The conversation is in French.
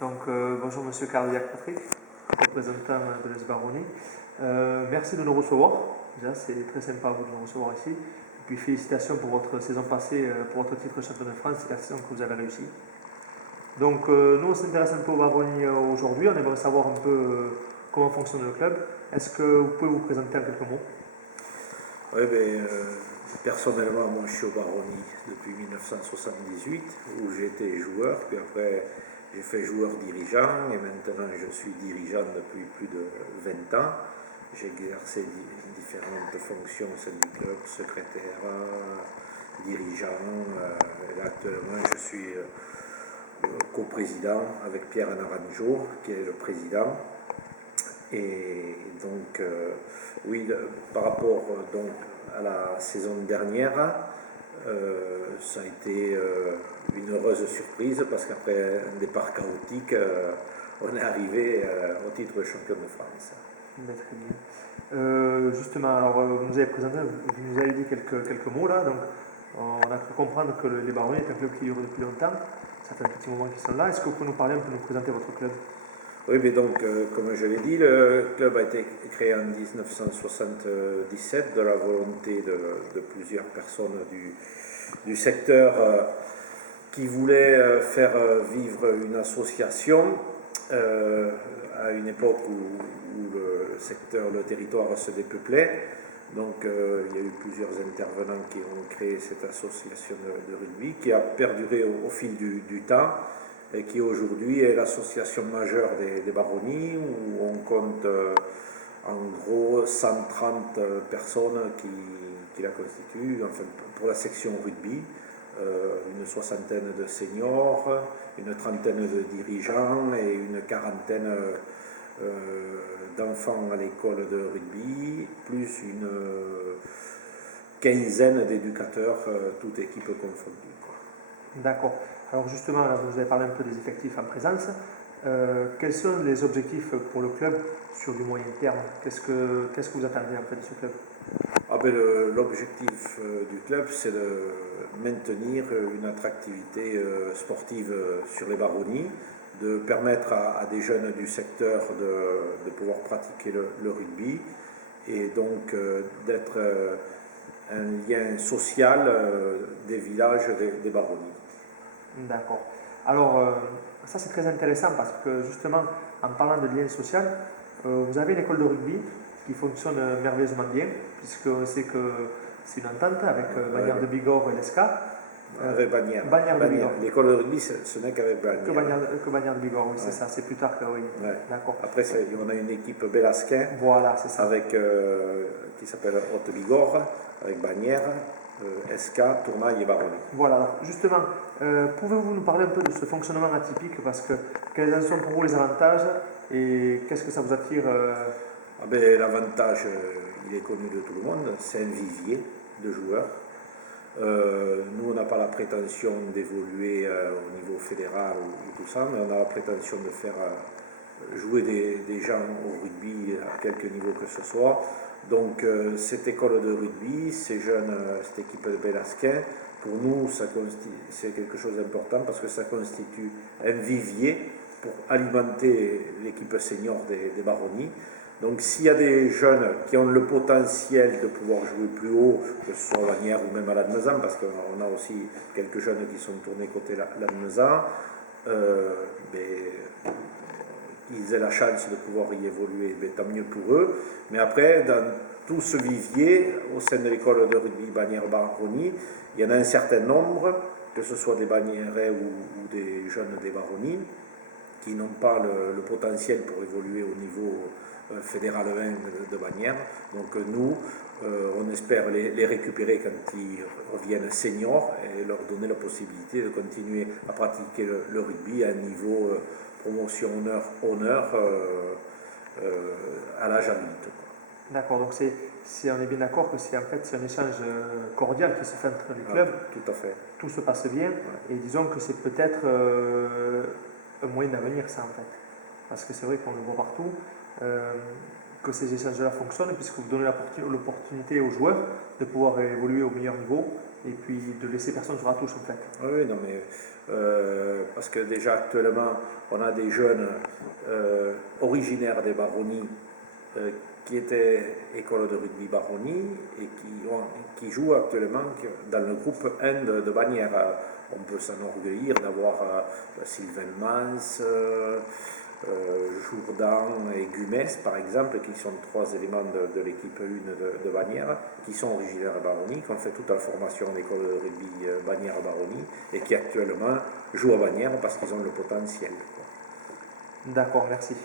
Donc, bonjour Monsieur Cardiac Patrick, représentant de l'Est Baronnie. Merci de nous recevoir. Déjà, c'est très sympa à vous de nous recevoir ici. Et puis, félicitations pour votre saison passée, pour votre titre champion de France, c'est la saison que vous avez réussi. Donc, nous, on s'intéresse un peu au Baronnie aujourd'hui. On aimerait savoir un peu comment fonctionne le club. Est-ce que vous pouvez vous présenter en quelques mots? Oui, personnellement, moi je suis au Baronnie depuis 1978 où j'étais joueur, puis après j'ai fait joueur dirigeant et maintenant je suis dirigeant depuis plus de 20 ans. J'ai exercé différentes fonctions au sein du club, secrétaire, dirigeant. Et là, actuellement je suis coprésident avec Pierre Naranjo qui est le président. Et donc, oui, par rapport donc, à la saison dernière, ça a été une heureuse surprise parce qu'après un départ chaotique, on est arrivé au titre de champion de France. Très bien. Justement, alors, vous nous avez présenté, vous nous avez dit quelques mots là. Donc, on a pu comprendre que les Baronnies est un club qui dure depuis longtemps. Ça fait un petit moment qu'ils sont là. Est-ce que vous pouvez nous parler un peu, nous présenter votre club? Oui, mais donc, comme je l'ai dit, le club a été créé en 1977 de la volonté de plusieurs personnes du secteur qui voulaient faire vivre une association à une époque où le secteur, le territoire se dépeuplait. Donc, il y a eu plusieurs intervenants qui ont créé cette association de rugby qui a perduré au fil du temps et qui aujourd'hui est l'association majeure des Baronnies où on compte en gros 130 personnes qui la constituent, enfin, pour la section rugby, une soixantaine de seniors, une trentaine de dirigeants et une quarantaine d'enfants à l'école de rugby, plus une quinzaine d'éducateurs, toute équipe confondue. D'accord. Alors justement, là, vous avez parlé un peu des effectifs en présence. Quels sont les objectifs pour le club sur du moyen terme? Qu'est-ce que vous attendez en fait de ce club? L'objectif du club, c'est de maintenir une attractivité sportive sur les Baronnies, de permettre à des jeunes du secteur de pouvoir pratiquer le rugby et donc d'être un lien social des villages des Baronnies. D'accord. Alors, ça c'est très intéressant parce que justement, en parlant de lien social, vous avez l'école de rugby qui fonctionne merveilleusement bien, puisque c'est que c'est une entente avec Bagnères de Bigorre et l'ESCA. Avec Bagnères. De Bigorre. L'école de rugby, ce n'est qu'avec Bagnères. Que Bagnères de Bigorre, oui, c'est ça, c'est plus tard que oui. Ouais. D'accord. Après, on a une équipe Bélasquin. Voilà, c'est ça. Avec, qui s'appelle Haute-Bigorre, avec Bagnères, Esca, Tournaille et Baronnie. Voilà, alors justement, pouvez-vous nous parler un peu de ce fonctionnement atypique parce que quels en sont pour vous les avantages et qu'est-ce que ça vous attire L'avantage, il est connu de tout le monde, c'est un vivier de joueurs. Nous, on n'a pas la prétention d'évoluer au niveau fédéral ou tout ça, mais on a la prétention de faire jouer des gens au rugby à quelque niveau que ce soit. Donc cette école de rugby, ces jeunes, cette équipe de Bélasquin, pour nous c'est quelque chose d'important parce que ça constitue un vivier pour alimenter l'équipe senior des Baronnies. Donc s'il y a des jeunes qui ont le potentiel de pouvoir jouer plus haut, que ce soit à Bagnères ou même à Lannemezan, parce qu'on a aussi quelques jeunes qui sont tournés côté Lannemezan, qu'ils aient la chance de pouvoir y évoluer, tant mieux pour eux. Mais après, dans tout ce vivier, au sein de l'école de rugby Bagnères-Baronnie, il y en a un certain nombre, que ce soit des Bagnères ou des jeunes des Baronnies, qui n'ont pas le potentiel pour évoluer au niveau fédéral 1 de Bagnères. Donc nous, on espère les récupérer quand ils reviennent seniors et leur donner la possibilité de continuer à pratiquer le rugby à un niveau promotion honneur à l'âge adulte. D'accord, donc on est bien d'accord que c'est un échange cordial qui se fait entre les clubs. Tout à fait. Tout se passe bien, et disons que c'est peut-être un moyen d'avenir ça en fait. Parce que c'est vrai qu'on le voit partout. que ces échanges-là fonctionnent, puisque vous donnez l'opportunité aux joueurs de pouvoir évoluer au meilleur niveau et puis de laisser personne sur la touche en fait. Oui, non, mais parce que déjà actuellement, on a des jeunes originaires des Baronnies qui étaient école de rugby Baronnie et qui jouent actuellement dans le groupe 1 de Bagnères. On peut s'enorgueillir d'avoir Sylvain Mans, Jourdan et Gumès, par exemple, qui sont 3 éléments de l'équipe 1 de Bagnères, qui sont originaires de Baronnie, qui ont fait toute la formation en école de rugby Bagnères-Baronnie et qui actuellement jouent à Bagnères parce qu'ils ont le potentiel. D'accord, merci.